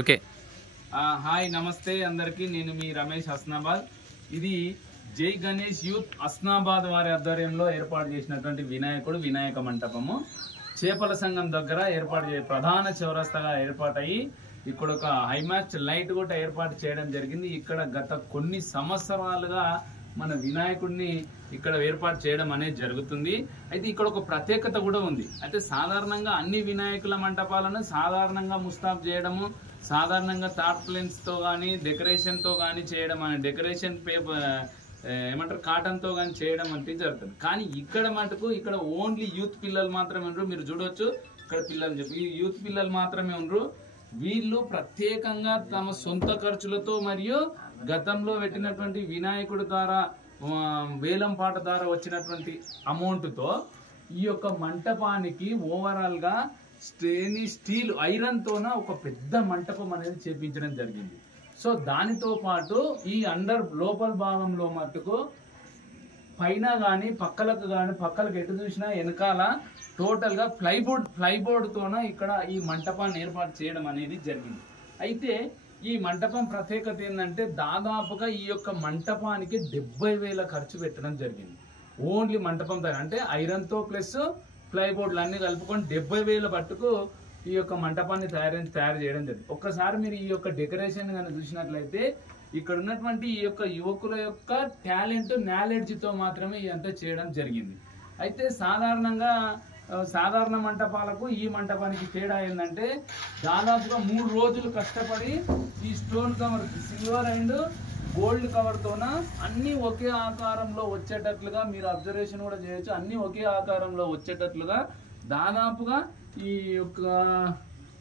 Okay. Hi నమస్తే అందరికీ. నేను మీ రమేష్ హస్నాబాద్. ఇది జై గణేష్ యూత్ హస్నాబాద్ వారి ఆధ్వర్యంలో ఏర్పాటు చేసినటువంటి వినాయక మంటపము చేపల సంఘం దగ్గర ప్రధాన చౌరస్తాగా ఏర్పాటయ్యి ఇక్కడ ఒక హైమాస్ట్ లైట్ కూడా ఏర్పాటు చేయడం జరిగింది. ఇక్కడ గత కొన్ని సంవత్సరాలుగా మన వినాయకుడిని ఇక్కడ ఏర్పాటు చేయడం అనేది జరుగుతుంది. అయితే ఇక్కడ ఒక ప్రత్యేకత కూడా ఉంది. అయితే సాధారణంగా అన్ని వినాయకుల మంటపాలను సాధారణంగా ముస్తాబ్ చేయడము, సాధారణంగా టార్ప్లెన్స్ తో కానీ డెకరేషన్ తో కానీ చేయడం అనే డెకరేషన్ పేపర్ ఏమంటారు కాటన్ తో కానీ చేయడం అంటే జరుగుతుంది. కానీ ఇక్కడ మటుకు ఇక్కడ ఓన్లీ యూత్ పిల్లలు మాత్రమే ఉండరు. మీరు చూడవచ్చు ఇక్కడ పిల్లలు చెప్పి యూత్ పిల్లలు మాత్రమే ఉండరు. వీళ్ళు ప్రత్యేకంగా తమ సొంత ఖర్చులతో మరియు గతంలో పెట్టినటువంటి వినాయకుడి ద్వారా వేలం పాట ద్వారా వచ్చినటువంటి అమౌంట్ తో ఈ యొక్క మంటపానికి ఓవరాల్ గా స్టీల్ ఐరన్ తోన ఒక పెద్ద మంటపం అనేది చేపించడం జరిగింది. సో దానితో పాటు ఈ లోపల భాగంలో మట్టుకు పైన కానీ పక్కలకు ఎటు చూసినా వెనకాల టోటల్ గా ఫ్లైబోర్డ్ తోన ఇక్కడ ఈ మంటపాన్ని ఏర్పాటు చేయడం అనేది జరిగింది. అయితే ఈ మంటపం ప్రత్యేకత ఏంటంటే దాదాపుగా ఈ యొక్క మంటపానికి 70,000 ఖర్చు పెట్టడం జరిగింది. ఓన్లీ మంటపం ధర అంటే ఐరన్ తో ప్లస్ ఫ్లైబోర్డ్లు అన్ని కలుపుకొని 70,000 పట్టుకు ఈ యొక్క మంటపాన్ని తయారు చేయడం జరిగింది. ఒక్కసారి మీరు ఈ యొక్క డెకరేషన్ కానీ చూసినట్లయితే ఇక్కడ ఉన్నటువంటి ఈ యొక్క యువకుల యొక్క టాలెంట్ నాలెడ్జ్ తో మాత్రమే ఇదంతా చేయడం జరిగింది. అయితే సాధారణ మంటపాలకు ఈ మంటపానికి తేడా ఏంటంటే దాదాపుగా 3 రోజులు కష్టపడి ఈ stone cover silver and gold cover తోన అన్ని ఒకే ఆకారంలో వచ్చేటట్లుగా మీరు అబ్జర్వేషన్ కూడా చేయొచ్చు. అన్ని ఒకే ఆకారంలో వచ్చేటట్లుగా దాదాపుగా ఈ యొక్క